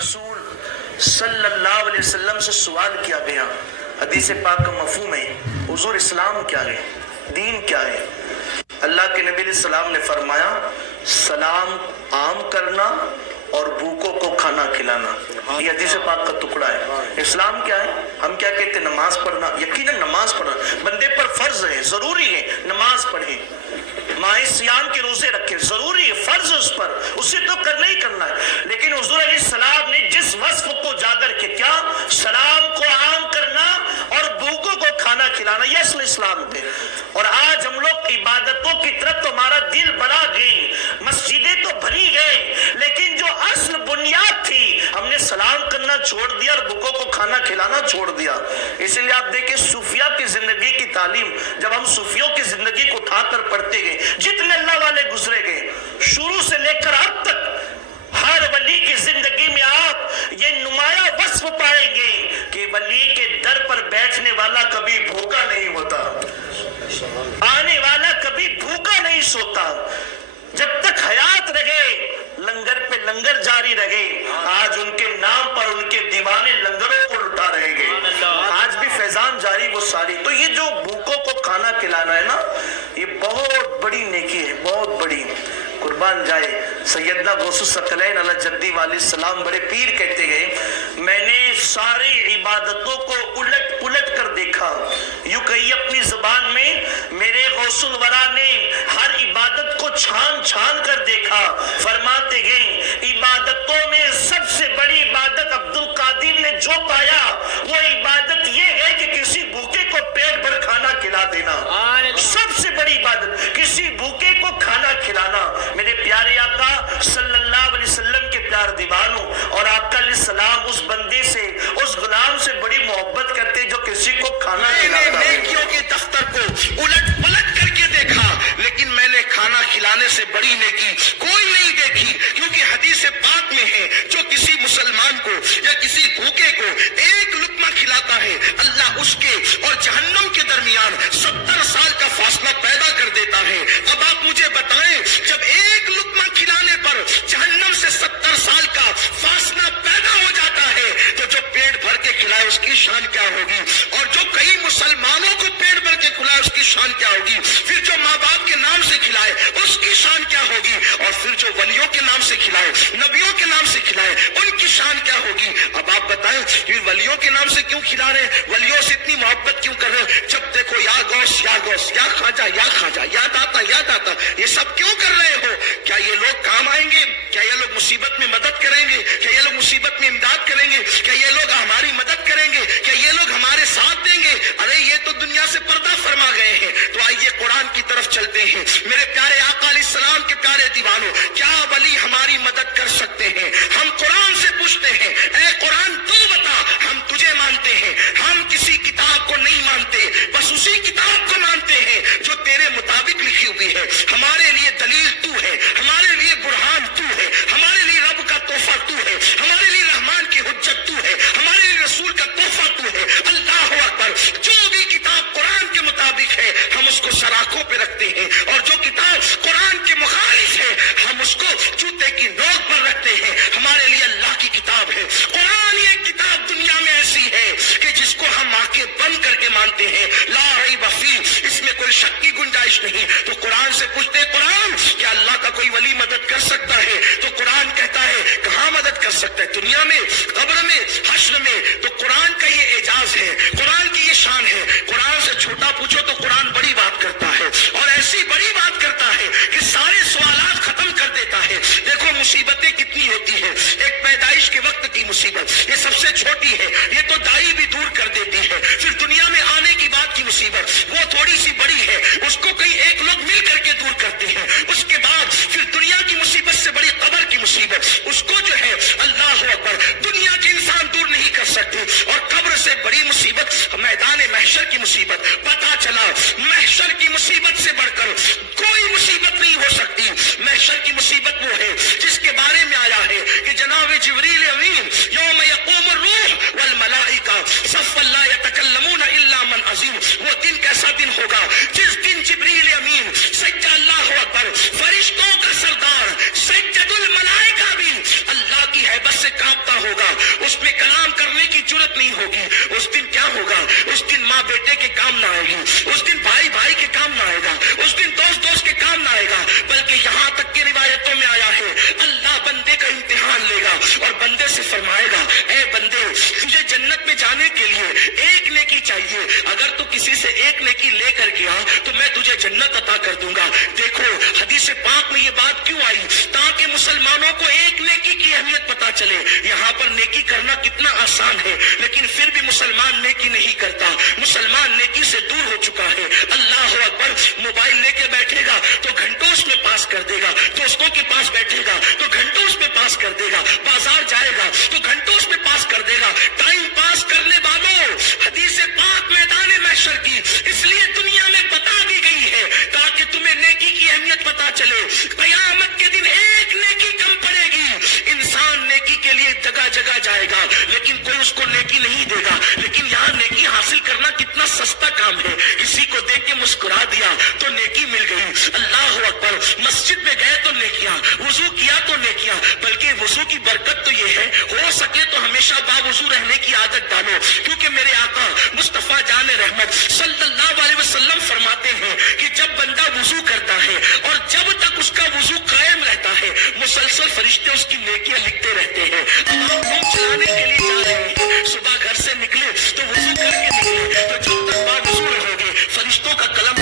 रसूल सल्लल्लाहु अलैहि वसल्लम से सवाल किया गया, हदीस पाक का मफहूम है, हुजूर इस्लाम क्या है, दीन क्या है? अल्लाह के नबी अलैहि सलाम ने फरमाया, सलाम आम करना और भूखों को खाना खिलाना। ये हदीस पाक का टुकड़ा है। इस्लाम क्या है? हम क्या कहते हैं? नमाज पढ़ना। यकीनन नमाज पढ़ना बंदे पर फर्ज है, जरूरी है नमाज पढ़े, माह सियाम के रोजे रखे, जरूरी है, फर्ज उस पर, उसे तो करना ही करना है। लेकिन हुजूर अलैहिस्सलाम ने जिस वस्फ को जाकर के, क्या, सलाम को आम करना और भूखों को खाना खिलाना, ये असल इस्लाम थे। और आज हम लोग इबादतों की तरफ तो हमारा दिल बढ़ा गई, मस्जिदें तो भरी गई, लेकिन जो असल बुनियाद थी हमने सलाम करना छोड़ दिया और भूखों को खाना खिलाना छोड़ दिया। इसलिए आप देखिए सूफिया की जिंदगी की तालीम, जब हम सूफियों की जिंदगी को उठाकर पढ़ते गए, जितने अल्लाह वाले गुजरे गए शुरू से लेकर अब तक, हर वली की जिंदगी में आप ये नुमाया वस्फ पाएंगे कि वली के दर पर बैठने वाला कभी भूखा नहीं होता, आने वाला कभी भूखा नहीं सोता। जब तक हयात रहे लंगर पे लंगर जारी रहे। आज उनके नाम पर उनके दीवाने लंगरों को लुटा रहेंगे, आज भी फैजान जारी वो सारी। तो ये जो भूखों को खाना खिलाना है ना, ये बहुत बड़ी नेकी है, बहुत बड़ी। कुर्बान जाए सैयदना गौसुस सकलैन अला जद्दी वाले सलाम बड़े पीर कहते गए, मैंने सारी इबादतों को उलट पुलट कर देखा, यूं कही अपनी जुबान में, मेरे गौसुल वरा ने हर इबादत को छान छान कर देखा। फरमाते गए, इबादतों में सबसे बड़ी इबादत अब्दुल कादिर ने जो पाया वो इबादत ये है कि किसी भूखे को पेट भर खाना खिला देना। सबसे बड़ी इबादत किसी भूखे को खाना खिलाना। मेरे प्यारे आका सल्लल्लाहु अलैहि वसल्लम के प्यार दीवानों, और आका अलैहिस्सलाम उस बंदे से, उस गुलाम से बड़ी मोहब्बत करते जो किसी को खाना खिलाता है। नेकियों के दफ्तर को उलट पलट करके देखा, लेकिन मैंने खाना खिलाने से बड़ी नेकी कोई नहीं देखी, क्योंकि हदीस पाक में है, जो किसी मुसलमान को या किसी भूखे को एक लुकमा खिलाता है, अल्लाह उसके और जहन्नम के दरमियान 70 साल का फासला पैदा कर देता है। अब आप मुझे बताएं, जब एक लुकमा खिलाने पर जहन्नम से 70 साल का फासला पैदा हो जाता है, तो जो पेट भर के खिलाए उसकी शान क्या होगी, और जो कई मुसलमानों को पेट भर के खिलाए उसकी शान क्या होगी, फिर जो माँ बाप के नाम से खिलाए उसकी शान क्या होगी, और फिर जो वलियों के नाम से खिलाए, नबियों के नाम से खिलाए, उनकी शान क्या होगी। अब आप बताएं, फिर वलियों के नाम से क्यों खिला रहे हैं, वलियों से इतनी मोहब्बत क्यों कर रहे हैं? जब देखो या गौस या गौस, या खाजा या खाजा, या दाता या दाता, ये सब क्यों कर रहे हो? क्या ये लोग काम आएंगे? क्या ये लोग मुसीबत में मदद करेंगे? क्या ये लोग मुसीबत में इमदाद करेंगे? क्या ये लोग हमारी मदद करेंगे? क्या ये लोग हमारे साथ देंगे? अरे ये तो दुनिया से पर्दा फरमा गए हैं। तो आइए कुरान की तरफ चलते हैं। मेरे प्यारे आका अलैहिस्सलाम के प्यारे दीवानों, क्या वली हमारी मदद कर सकते हैं? हम कुरान से पूछते हैं, ऐ कुरान तू बता, हम तुझे मानते हैं, हम किसी किताब को नहीं मानते, बस उसी किताब को मानते हैं जो तेरे मुताबिक लिखी हुई है। हमारे लिए दलील तू है, हमारे लिए बुरहान तू है, हमारे लिए रब का तोहफा तू है, हमारे लिए रहमान की हुज्जत तू है, हमारे लिए रसूल का तोहफा तू है। अल्लाह अकबर। जो भी किताब कुरान के मुताबिक है हम उसको सराखों पे रखते हैं, और जो किताब कुरान के मुखालिफ है हम उसको जूते की नोक पर रखते हैं। हमारे लिए अल्लाह की किताब है कुरान। ये किताब दुनिया में ऐसी है कि जिसको हम आंखें बंद करके मानते हैं, ला रैब फी, इसमें कोई शक की गुंजाइश नहीं। तो कुरान से पूछते, कुरान क्या अल्लाह का कोई वली मदद कर सकता है? तो कुरान कहता है कहां मदद कर सकता है, दुनिया में, कब्र में, हश्र में। तो कुरान का ये एजाज है, कुरान की ये शान है। कुरान से छोटा पूछो तो कुरान बड़ी बात करता है, और ऐसी बड़ी बात करता है कि सारे सवालात खत्म कर देता है। देखो मुसीबतें कितनी होती है, एक पैदाइश के वक्त की मुसीबत ये सबसे छोटी है, ये तो दाई भी दूर कर देती है। फिर दुनिया में आने की बात की मुसीबत वो थोड़ी सी बड़ी है, उसको कई एक लोग मिल करके दूर करते हैं। उसके बाद फिर दुनिया की मुसीबत से बड़ी कब्र की मुसीबत, उसको जो है अल्लाह अकबर दुनिया के इंसान दूर नहीं कर सकते। और कब्र से बड़ी मुसीबत मैदान महशर की मुसीबत। पता चला महशर की मुसीबत से बढ़कर कोई मुसीबत नहीं हो सकती। महशर की मुसीबत वो है जिसके बारे में आया है कि जनाब जिब्रील अमीन यौम यक़ूमुर रूह वल मलाइका सफ़्फ़न ला यतकल्लमून इल्ला मन अज़ीम। वो दिन कैसा दिन होगा जिस दिन जिब्रील अमीन सज्जा अल्लाहु अकबर इज्जत नहीं होगी। उस दिन क्या होगा? उस दिन माँ बेटे के काम ना आएगी, उस दिन भाई भाई के काम ना आएगा, उस दिन दोस्त दोस्त के काम ना आएगा, बल्कि यहाँ तक की रिवायतों में आया है अल्लाह बंदे का इम्तिहान लेगा और बंदे से फरमाएगा, ए बंदे, तुझे जन्नत में जाने के लिए एक नेकी चाहिए, अगर तू किसी से एक नेकी लेकर के आ तो मैं तुझे जन्नत अता कर दूंगा। देखो हदीस पाक में ये बात क्यों आई? ताकि मुसलमानों को एक नेकी की अहमियत पता चले। यहाँ पर नेकी करना कितना आसान है, लेकिन फिर भी मुसलमान नेकी नहीं करता, मुसलमान नेकी से दूर हो चुका है। अल्लाह अकबर, मोबाइल लेके बैठेगा तो घंटों उसमें पास कर देगा, दोस्तों के पास बैठेगा तो घंटों उसमें पास कर देगा, बाजार जाएगा तो घंटों उसमें पास कर देगा। टाइम पास करने वालों, हदीस पाक मैदान महशर की इसलिए दुनिया में बता दी गई है ताकि तुम्हें नेकी की अहमियत पता चले। कयामत के दिन एक नेकी कम पड़ेगी, इंसान नेकी के लिए जगह जगह जाएगा लेकिन कोई उसको नेकी नहीं देगा। लेकिन यहाँ नेकी हासिल करना कितना सस्ता काम है, किसी को देख के मुस्कुरा दिया तो नेकी मिल गई। अल्लाह अकबर, मस्जिद में गए तो नेकियां, वुजू किया तो नेकियां, बल्कि वुजू की बरकत तो ये है, हो सके तो हमेशा बावुजू रहने की आदत डालो, क्योंकि मेरे आका मुस्तफा जान रहमत सल्लल्लाहु अलैहि वसल्लम फरमाते हैं कि जब बंदा वुजू करता है और जब तक उसका वुजू कायम रहता है मुसलसल फरिश्ते उसकी नेकियां लिखते रहते हैं। अब आप रूम चलाने के लिए जा रहे हैं, सुबह घर से निकले तो वुजू करके निकले, तो जब तक बावुजू रहोगे फरिश्तों का कलम